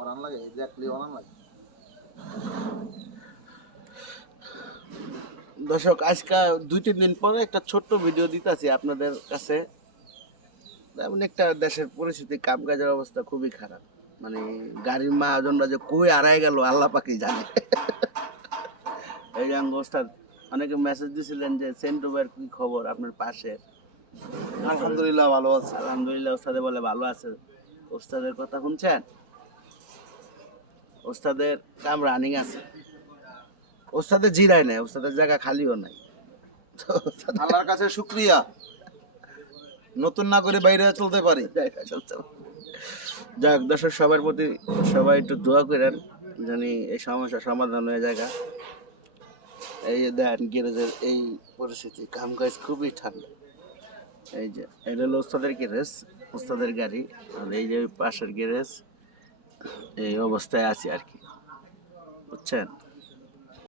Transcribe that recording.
অরান লাগে দেখলে অরান লাগে। দর্শক আজকে দুই তিন দিন পরে একটা ছোট্ট ভিডিও দিতেছি আপনাদের কাছে। এমন একটা দেশের পরিস্থিতি কামকাজের অবস্থা খুবই খারাপ। মানে গাড়ির মাহাজনরা যে কই আড়াই গেল আল্লাহ পাকি জানে। এই যে ওস্তাদ অনেকে মেসেজ দিয়েছিলেন যে সেন্টুবের কি খবর আপনার পাশে? আলহামদুলিল্লাহ ভালো আছে। আলহামদুলিল্লাহ ওস্তাদে বলে ভালো আছে। ওস্তাদের কথা শুনছেন? ওস্তাদের কাম রানিং আছে। ওস্তাদের জিরায় নাই ওস্তাদের জায়গা খালিও নাই। আল্লাহর কাছে শুক্রিয়া। নতুন না করে বাইরে চলতে পারি। যাক দর্শক সবার প্রতি সবাই একটু দোয়া করেন জানি এই সমস্যা সমাধান হয়ে জায়গা এই যে দেন গ্যারেজের এই পরিস্থিতি কাম কাজ খুবই ঠান্ডা। এই যে এটা হলো ওস্তাদের গ্যারেজ ওস্তাদের গাড়ি আর এই যে পাশের গ্যারেজ। এই অবস্থায় আছি আর কি। বুঝছেন?